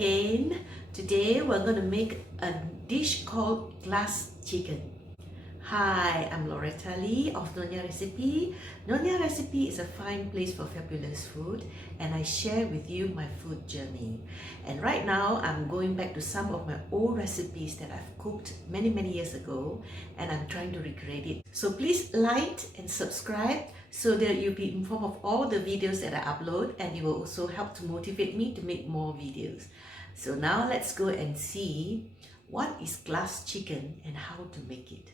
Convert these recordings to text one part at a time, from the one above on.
again. Today we're going to make a dish called glass chicken. Hi, I'm Loretta Lee of Nyonya Recipe. Nyonya Recipe is a fine place for fabulous food, and I share with you my food journey. And right now I'm going back to some of my old recipes that I've cooked many years ago, and I'm trying to recreate it. So please like and subscribe so that you'll be informed of all the videos that I upload, and it will also help to motivate me to make more videos. So now let's go and see what is glass chicken and how to make it.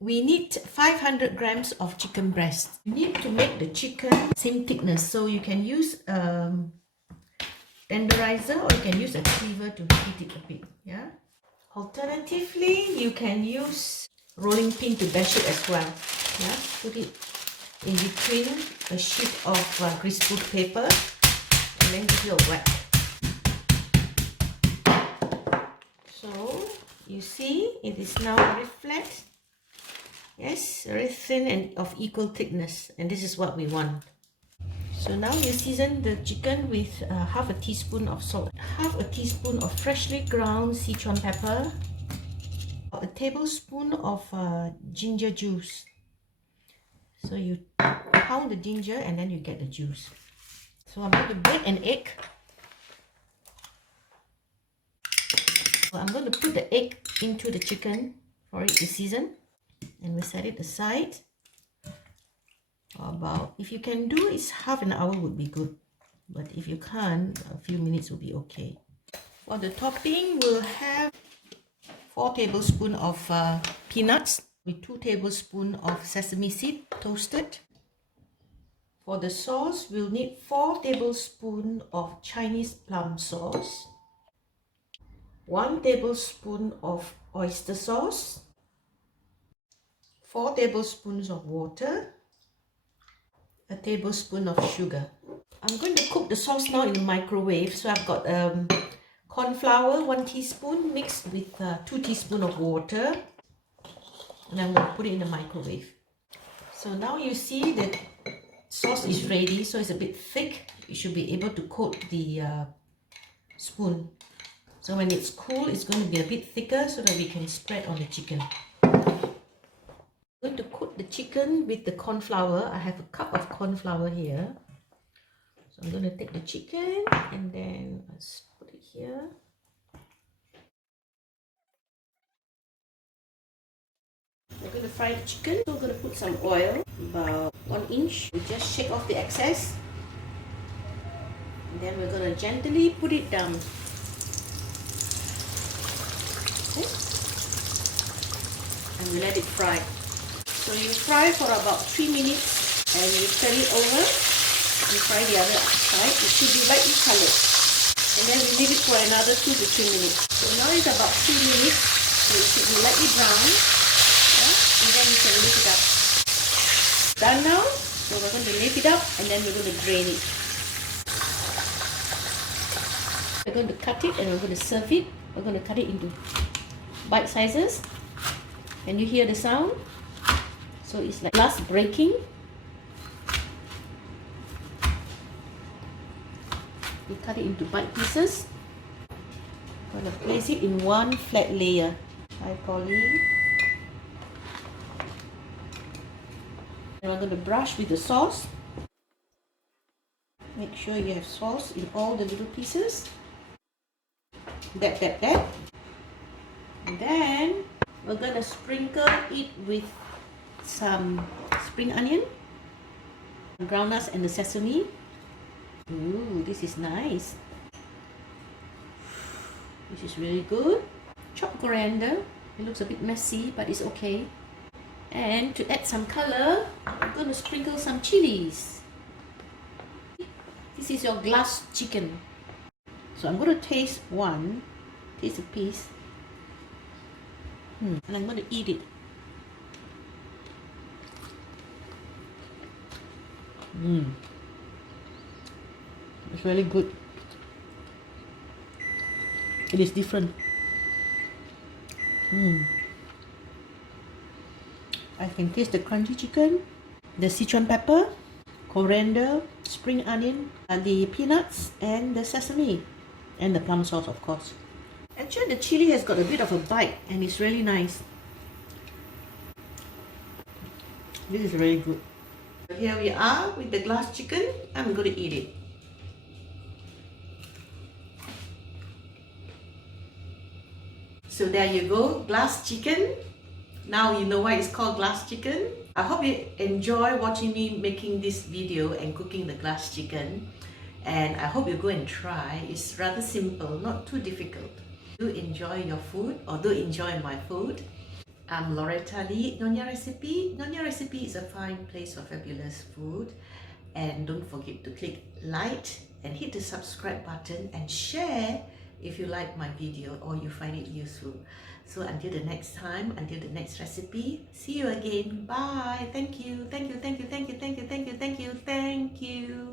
We need 500 grams of chicken breast. You need to make the chicken same thickness, so you can use tenderizer or you can use a cleaver to heat it a bit. Yeah. Alternatively, you can use rolling pin to bash it as well. Yeah. Put it in between a sheet of greaseproof paper and then give it a whack. So you see, it is now very flat. Yes, very thin and of equal thickness, and this is what we want. So now you season the chicken with half a teaspoon of salt, half a teaspoon of freshly ground Sichuan pepper, a tablespoon of ginger juice. So you pound the ginger and then you get the juice. So I'm going to break an egg. So I'm going to put the egg into the chicken for it to season. And we set it aside. About, if you can do it, half an hour would be good, but if you can't, a few minutes will be okay. For the topping, we'll have 4 tablespoons of peanuts with 2 tablespoons of sesame seed toasted. For the sauce, we'll need 4 tablespoons of Chinese plum sauce, 1 tablespoon of oyster sauce, 4 tablespoons of water, a tablespoon of sugar. I'm going to cook the sauce now in the microwave. So I've got corn flour, 1 teaspoon mixed with 2 teaspoons of water, and I'm going to put it in the microwave. So now you see the sauce is ready, so it's a bit thick. You should be able to coat the spoon. So when it's cool, it's going to be a bit thicker so that we can spread on the chicken. I'm going to coat the chicken with the corn flour. I have a cup of corn flour here. So I'm going to take the chicken and then let's put it here. We're going to fry the chicken. So we're going to put some oil, about 1 inch. We just shake off the excess. And then we're going to gently put it down. Okay. And we let it fry. So you fry for about 3 minutes and you turn it over. You fry the other side. It should be lightly colored. And then we leave it for another 2 to 3 minutes. So now it's about 3 minutes. So it should be lightly brown. Yeah? And then you can lift it up. Done now. So we're going to lift it up and then we're going to drain it. We're going to cut it and we're going to serve it. We're going to cut it into bite sizes. Can you hear the sound? So it's like glass breaking. We cut it into bite pieces. I'm going to place it in one flat layer. Hi, Colleen. And we're going to brush with the sauce. Make sure you have sauce in all the little pieces. Dab. And then we're going to sprinkle it with some spring onion, ground nuts and the sesame. Ooh, this is nice. This is really good. Chopped coriander. It looks a bit messy, but it's okay. And to add some color, I'm going to sprinkle some chilies. This is your glass chicken. So I'm going to taste a piece. And I'm going to eat it. It's really good. It is different. I can taste the crunchy chicken, the Sichuan pepper, coriander, spring onion, the peanuts and the sesame. And the plum sauce, of course. Actually, the chili has got a bit of a bite and it's really nice. This is really good. Here we are with the glass chicken. I'm going to eat it. So there you go, glass chicken. Now you know why it's called glass chicken. I hope you enjoy watching me making this video and cooking the glass chicken. And I hope you go and try. It's rather simple, not too difficult. Do enjoy your food, or do enjoy my food. I'm Loretta Lee, Nyonya Recipe. Nyonya Recipe is a fine place for fabulous food. And don't forget to click like and hit the subscribe button and share if you like my video or you find it useful. So until the next time, until the next recipe, see you again. Bye. Thank you. Thank you. Thank you. Thank you. Thank you. Thank you. Thank you. Thank you.